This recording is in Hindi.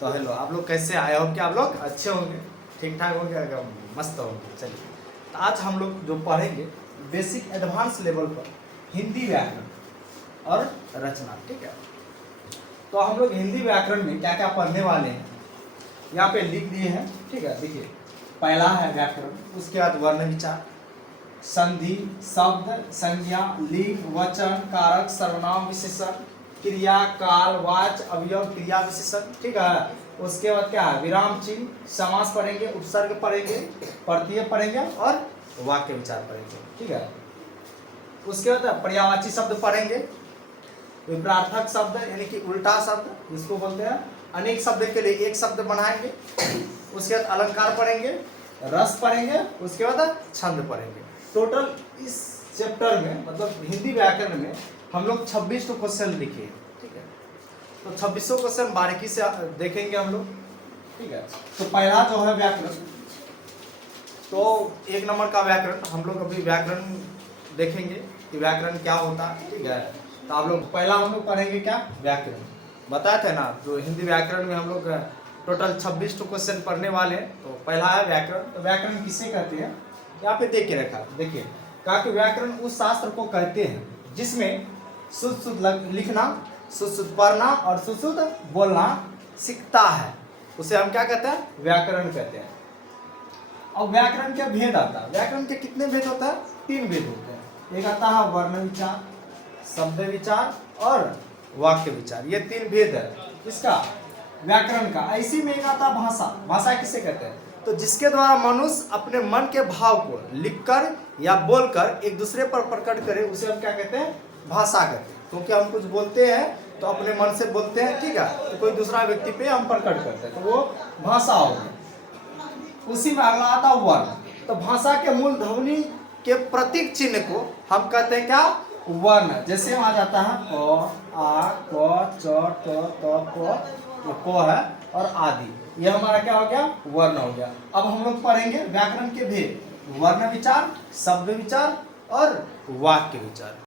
तो हेलो, आप लोग कैसे आए हो? कि आप लोग अच्छे होंगे, ठीक ठाक होंगे, अगर मस्त होंगे। चलिए, तो आज हम लोग जो पढ़ेंगे बेसिक एडवांस लेवल पर हिंदी व्याकरण और रचना, ठीक है। तो हम लोग हिंदी व्याकरण में क्या क्या पढ़ने वाले हैं यहाँ पे लिख दिए हैं, ठीक है। देखिए, पहला है व्याकरण, उसके बाद वर्ण विचार, संधि, शब्द, संज्ञा, लिंग, वचन, कारक, सर्वनाम, विशेषण, क्रिया, काल, वाच्य, अवयव, क्रिया विशेषण, ठीक है। उसके बाद क्या है? विराम चिन्ह, समास पढ़ेंगे, उपसर्ग पढ़ेंगे, प्रत्यय पढ़ेंगे और वाक्य विचार पढ़ेंगे, ठीक है। उसके बाद पर्यायवाची शब्द पढ़ेंगे, विपरार्थक शब्द यानी कि उल्टा शब्द जिसको बोलते हैं, अनेक शब्द के लिए एक शब्द बनाएंगे। उसके बाद अलंकार पढ़ेंगे, रस पढ़ेंगे, उसके बाद छंद पढ़ेंगे। टोटल इस चैप्टर में, मतलब हिंदी व्याकरण में, हम लोग 26 क्वेश्चन लिखे हैं, ठीक है। तो 26 क्वेश्चन बारीकी से देखेंगे हम लोग, ठीक है। तो पहला जो है व्याकरण, तो 1 नंबर का व्याकरण हम लोग अभी व्याकरण देखेंगे कि व्याकरण क्या होता है, ठीक है। तो आप लोग पहला हम लोग पढ़ेंगे क्या? व्याकरण। बताए थे ना, तो हिंदी व्याकरण में हम लोग टोटल 26 क्वेश्चन पढ़ने वाले हैं। तो पहला है व्याकरण। तो व्याकरण किसे कहते हैं? यहाँ पे देख के रखा, देखिए, कहा कि व्याकरण उस शास्त्र को कहते हैं जिसमें शुद्ध शुद्ध लिखना, शुद्ध शुद्ध पढ़ना और शुद्ध शुद्ध बोलना सीखता है, उसे हम क्या कहते हैं? व्याकरण कहते हैं। अब व्याकरण के भेद आता है। व्याकरण के कितने भेद होता है? 3 भेद होते हैं। एक आता है वर्ण विचार, शब्द विचार और वाक्य विचार। ये 3 भेद है इसका, व्याकरण का। ऐसी में एक आता है भाषा। भाषा किसे कहते हैं? तो जिसके द्वारा मनुष्य अपने मन के भाव को लिखकर या बोलकर एक दूसरे पर प्रकट करे, उसे हम क्या कहते हैं? भाषा कहते हैं। क्योंकि हम कुछ बोलते हैं तो अपने मन से बोलते हैं, ठीक है, तो कोई दूसरा व्यक्ति पे हम प्रकट करते हैं, तो वो भाषा होगी। उसी में अगला आता है वर्ण। तो भाषा के मूल ध्वनि के प्रतीक चिन्ह को हम कहते हैं क्या? वर्ण। जैसे वहां जाता है क, आ, क, च, त, प है और आदि, ये हमारा क्या हो गया? वर्ण हो गया। अब हम लोग पढ़ेंगे व्याकरण के भेद, वर्ण विचार, शब्द विचार और वाक्य विचार।